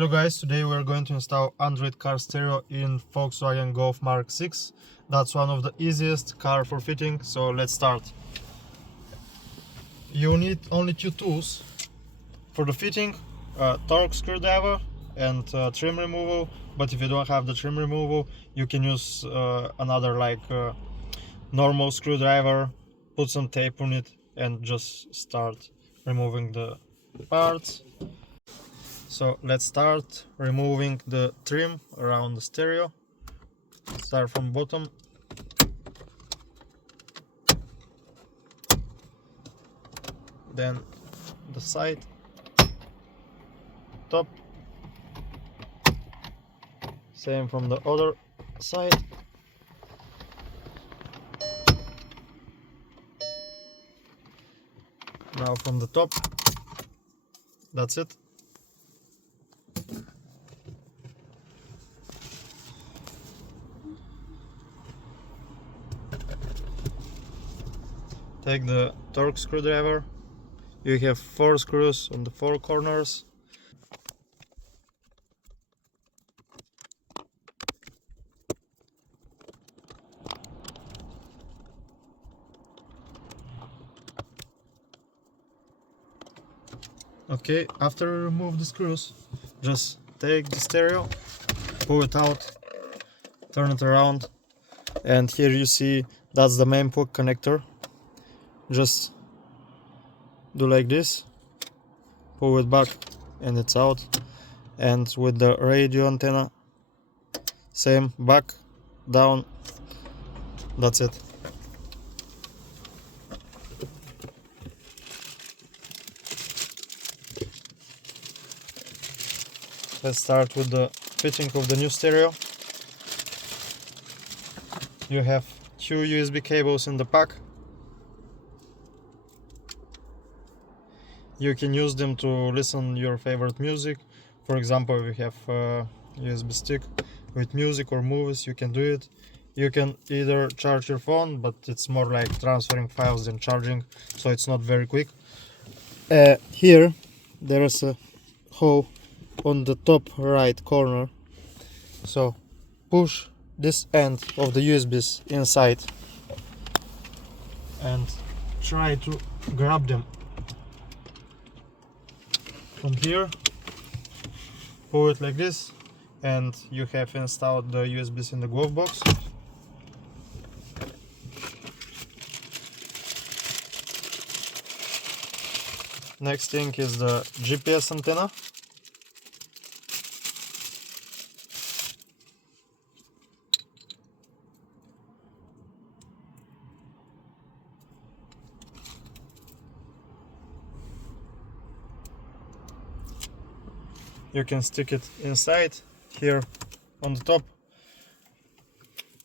Hello guys, today we are going to install Android car stereo in Volkswagen Golf Mark 6. That's one of the easiest car for fitting, so let's start. You need only two tools for the fitting, torque screwdriver and trim removal, but if you don't have the trim removal you can use another normal screwdriver, put some tape on it and just start removing the parts. So let's start removing the trim around the stereo. Start from bottom. Then the side, top. Same from the other side. Now from the top. That's it. Take the torque screwdriver. You have 4 screws on the 4 corners. Okay, after you remove the screws, just take the stereo, pull it out, turn it around, and here you see that's the main plug connector. Just do like this, pull it back and it's out. And with the radio antenna, same, back, down, that's it. Let's start with the fitting of the new stereo. You have 2 USB cables in the pack. You can use them to listen your favorite music. For example, if you have a USB stick with music or movies, you can do it. You can either charge your phone, but it's more like transferring files than charging, so it's not very quick. Here there is a hole on the top right corner, so push this end of the USBs inside and try to grab them from here. Pull it like this and you have installed the USBs in the glove box. Next thing is the GPS antenna. You can stick it inside here on the top.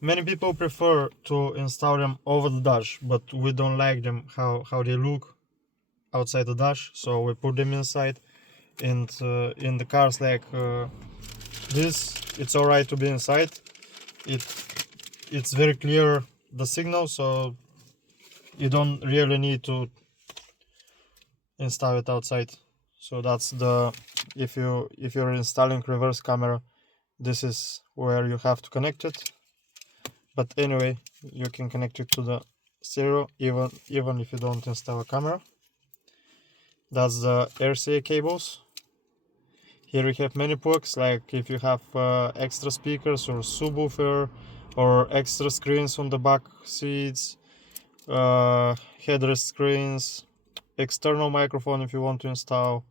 Many people prefer to install them over the dash, but we don't like them how they look outside the dash, so we put them inside. And in the cars like this, it's alright to be inside. It's very clear, the signal, so you don't really need to install it outside. So that's the, if you're installing reverse camera, this is where you have to connect it. But anyway, you can connect it to the stereo even if you don't install a camera. That's the RCA cables. Here we have many plugs, like if you have extra speakers or subwoofer or extra screens on the back seats, headrest screens, external microphone if you want to install,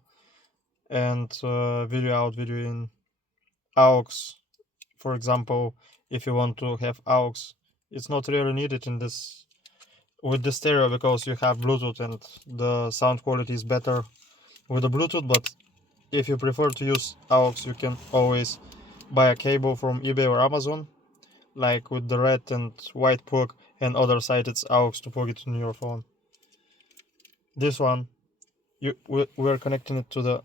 and video out, video in, aux. For example, if you want to have aux, it's not really needed in this with the stereo because you have Bluetooth and the sound quality is better with the Bluetooth. But if you prefer to use aux, you can always buy a cable from eBay or Amazon, like with the red and white plug, and other side it's aux to plug it in your phone. This one, we're connecting it to the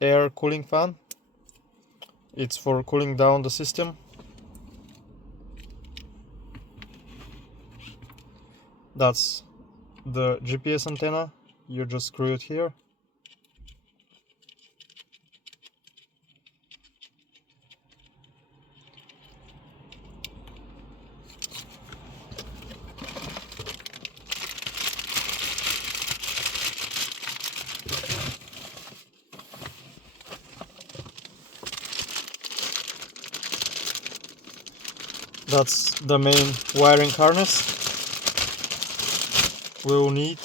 air cooling fan. It's for cooling down the system. That's the GPS antenna. You just screw it here. That's the main wiring harness we will need.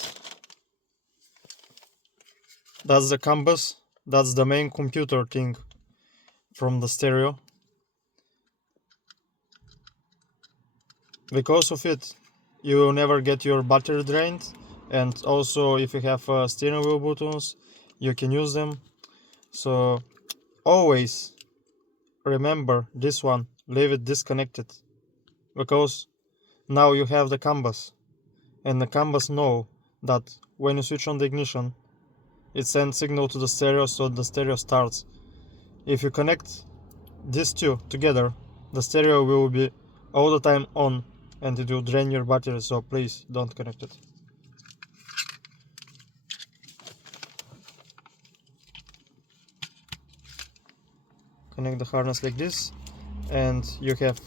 That's the CAN bus. That's the main computer thing from the stereo. Because of it, you will never get your battery drained, and also if you have steering wheel buttons, you can use them. So always remember this one, leave it disconnected, because now you have the CAN bus, and the CAN bus know that when you switch on the ignition, it sends signal to the stereo, so the stereo starts. If you connect these two together, the stereo will be all the time on and it will drain your battery, so please don't connect it. Connect the harness like this, and you have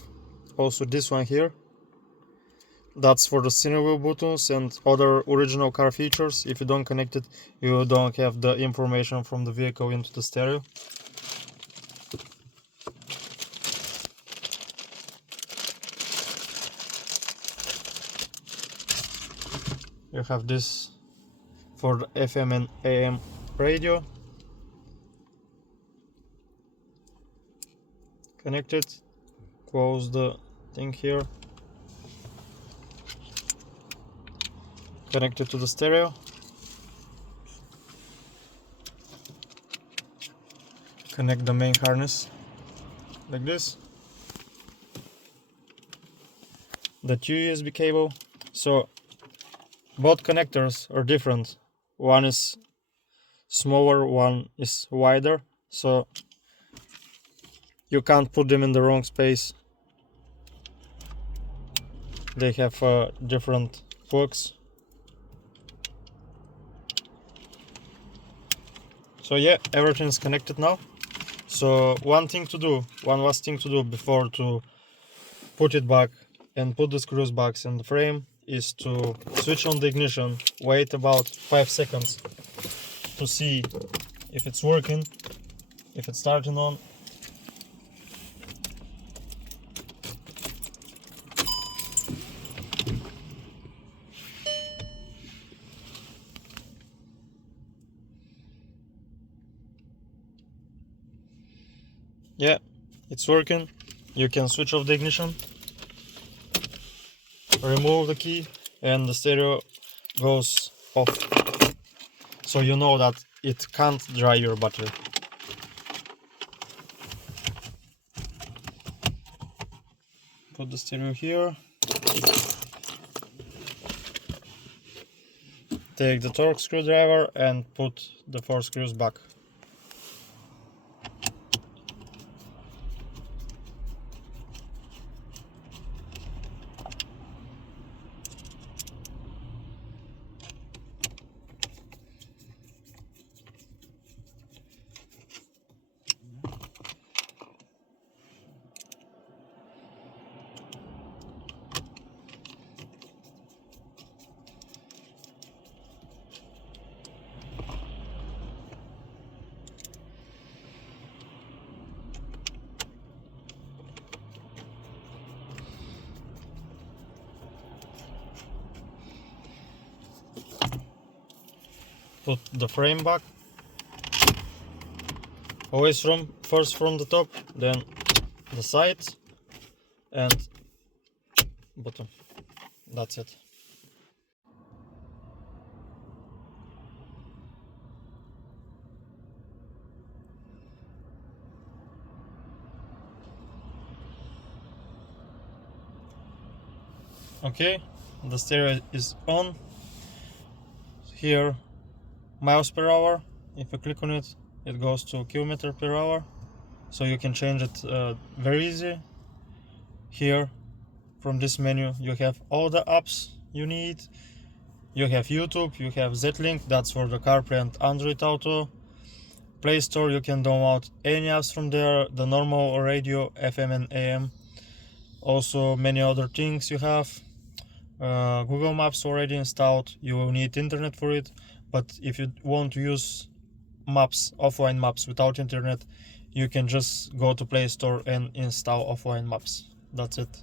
also this one here. That's for the steering wheel buttons and other original car features. If you don't connect it, you don't have the information from the vehicle into the stereo. You have this for the FM and AM radio. Connect it, close the thing here, connect it to the stereo, connect the main harness like this, the two USB cable. So both connectors are different. One is smaller, one is wider, so you can't put them in the wrong space. They have different plugs. So yeah, everything's connected now. So one last thing to do before to put it back and put the screws back in the frame is to switch on the ignition, wait about 5 seconds to see if it's working, if it's starting on. Yeah, it's working. You can switch off the ignition, remove the key, and the stereo goes off. So you know that it can't dry your battery. Put the stereo here. Take the torque screwdriver and put the 4 screws back. Put the frame back. Always first from the top, then the sides and bottom. That's it. Okay, the stereo is on. Here, miles per hour. If you click on it, it goes to kilometer per hour. So you can change it very easy. Here, from this menu, you have all the apps you need. You have YouTube, you have Z-Link, that's for the CarPlay and Android Auto. Play Store, you can download any apps from there, the normal radio, FM and AM. Also many other things you have. Google Maps already installed. You will need internet for it, but if you want to use maps, offline maps without internet, you can just go to Play Store and install offline maps. That's it.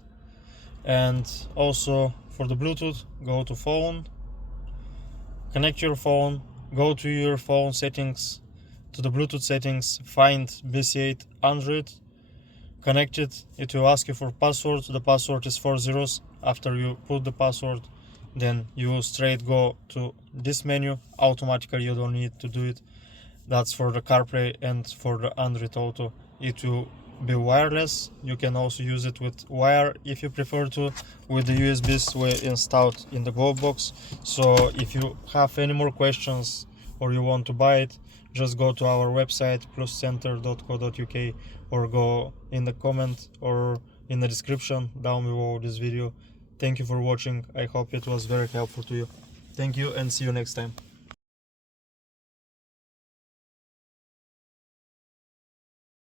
And also for the Bluetooth, go to phone, connect your phone, go to your phone settings, to the Bluetooth settings, find BC8 Android, connect it. It will ask you for password. The password is 4 zeros. After you put the password, then you straight go to this menu automatically. You don't need to do it. That's for the CarPlay, and for the Android Auto it will be wireless. You can also use it with wire if you prefer to, with the USBs we installed in the glove box. So if you have any more questions or you want to buy it, just go to our website pluscenter.co.uk, or go in the comment or in the description down below this video. Thank you for watching. I hope it was very helpful to you. Thank you and see you next time.